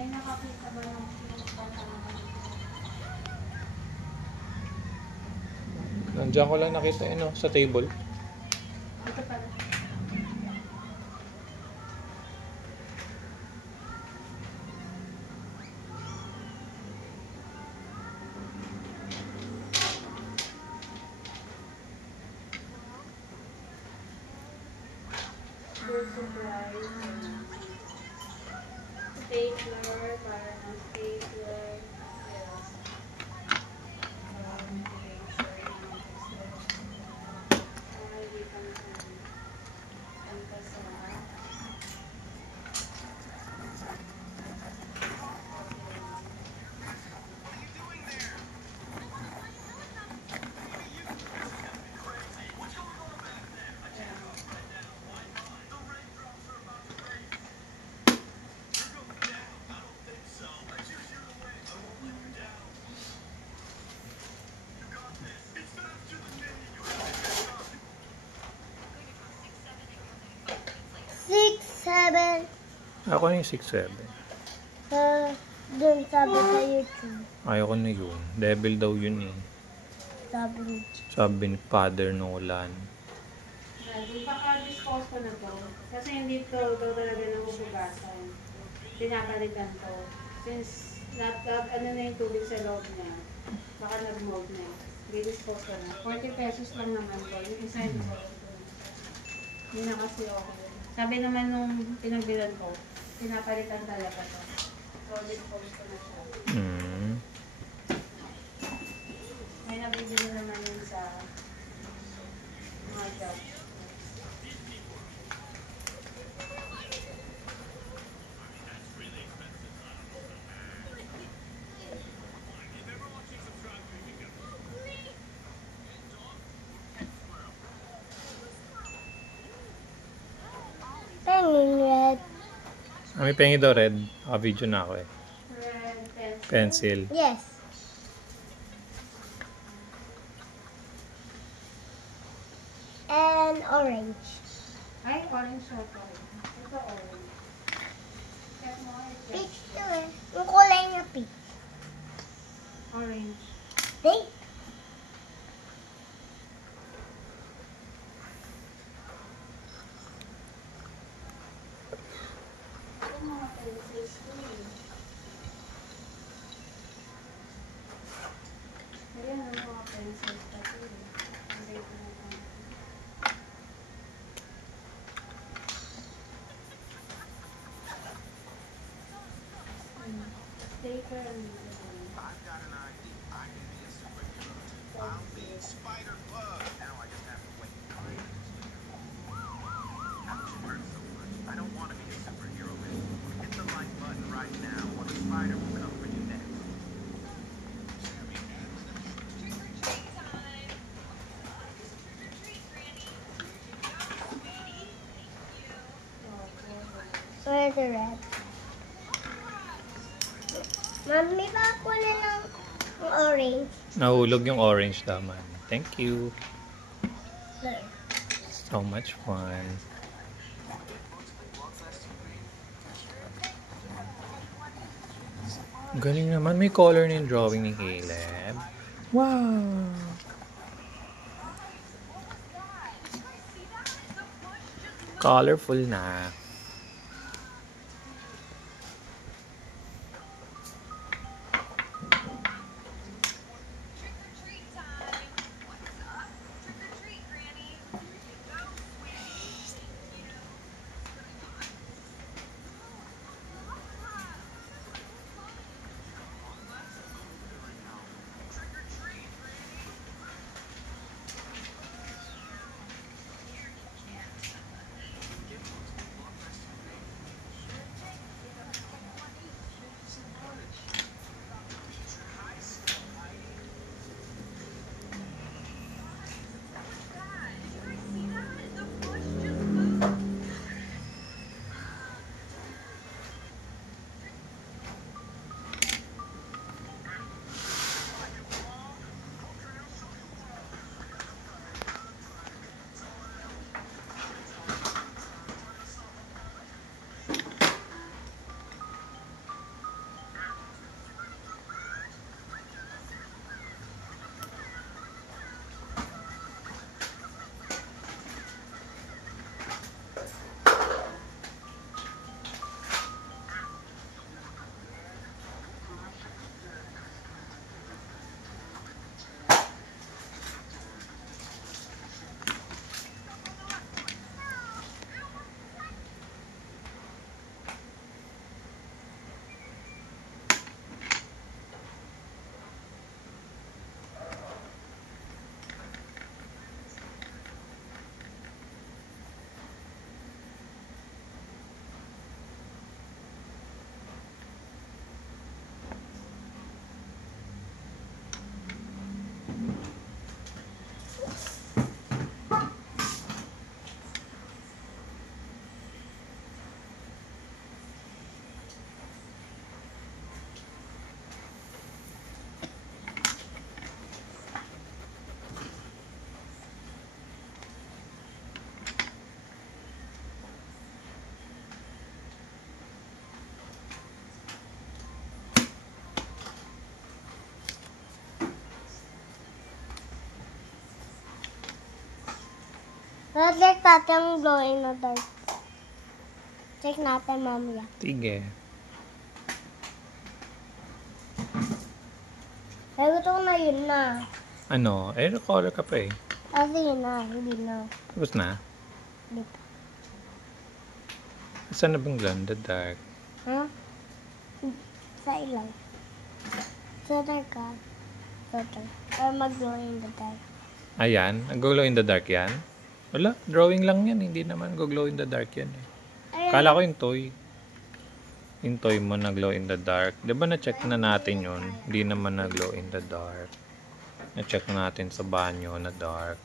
May nakakita ba ng Nandiyan ko lang nakita sa table. ito pala. Food supplies. Stapler, para ng stapler. Yes. Ako yung 6'7". Dun sabi sa YouTube. Ayoko na yun. Devil daw yun eh. Sabi ni Father Nolan. Baka-dispose ko na to. Kasi hindi to talaga ng hugasan. Pinapalitan to. Since ano na yung tubig sa loob niya, baka nag-mold na yun. Dispose ko na. 40 pesos lang naman to. Yung isa yun ko. Hindi na kasi okay. Sabi naman nung pinagbilan ko, pinapalitan talaga to. So, dispose ko na siya. May nabibili naman yun sa mga job. Penguin red. May pengi daw red. Video na ako eh. Red Pencil. Yes. And orange. Ay, orange siya po. Ito orange. Check mo. Peach to eh. Yung kulay niya peach. Orange. Hey. Ito mga pencils ko eh. Ayan ang mga pencils kasi eh. Paper and I've got an idea. I can be a superhero. I'll be Spider-Bug. Now I just have to wait. How much hurt so much? I don't want to be a superhero anymore. Hit the like button right now, or the spider will come for you next. Where's the red? Mami, baka na lang yung orange. Nahulog yung orange naman. Thank you. There. So much fun. Galing naman. May color na yung drawing ni Caleb. Wow! Colorful na. Check natin ang glow in the dark. Check natin mamaya. Sige. Ay, gusto ko na yun na. Ano? Eh, color ka pa eh. Kasi yun na, hindi na. Tapos na? Hindi pa. Saan na bang glow in the dark? Ha? Sa ilaw. Sa dark ka. Sa dark. Or mag-glow in the dark. Ayan. Nag-glow in the dark yan? Wala. Drawing lang yan. Hindi naman go-glow in the dark yan eh. Ayan. Kala ko yung toy. Yung toy mo na-glow in the dark. Diba na-check na natin yun? Hindi naman na-glow in the dark. Na-check natin sa banyo na dark.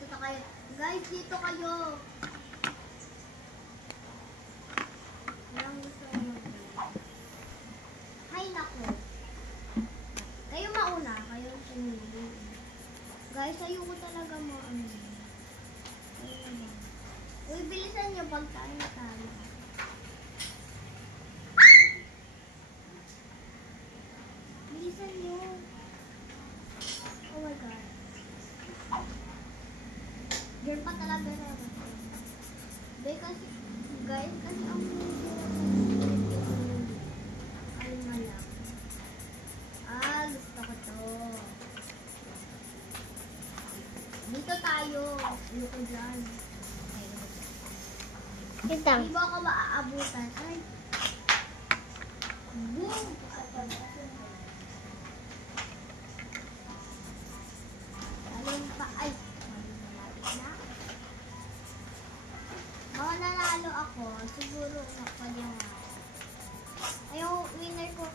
Dito kayo. Guys, dito kayo. Anong gusto mo? Hay nako. Kayo mauna. Kayo sumili. Guys, ayoko talaga mo ano. Uy, bilisan niyo pag tayo na tayo. Bilisan niyo. Oh my God. Diyan pa talaga na. Kasi, guys, kasi ang ay malak. Gusto ko to. Dito tayo. Ayoko dyan. Ito. Di ba ako maaabutan? Ay. Boom! Alin pa. Ay. Baka nanalo ako. Siguro ako yung yung winner ko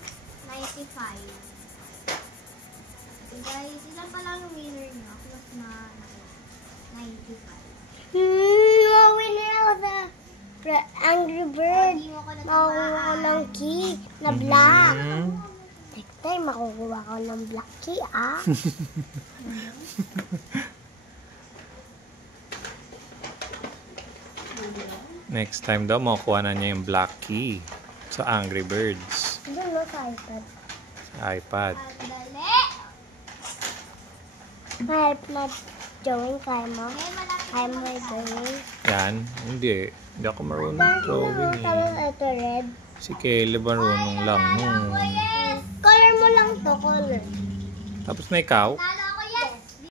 95. Guys, ilan pa lang yung winner niyo? Ako mas na 95. Winner ako sa Angry Bird. Makukuha ko ng key na black. Next time, makukuha ko ng black key, ah. Next time daw, makukuha na niya yung black key sa Angry Birds. Doon mo sa iPad. Sa iPad. Dali! Help na drawing kaya mo. Kaya mo drawing. Yan. Hindi. Hindi ako marunong drawing Tapos eh. ito red. Si Caleb marunong lang nun. Color mo lang to, color. Tapos na ikaw? Talo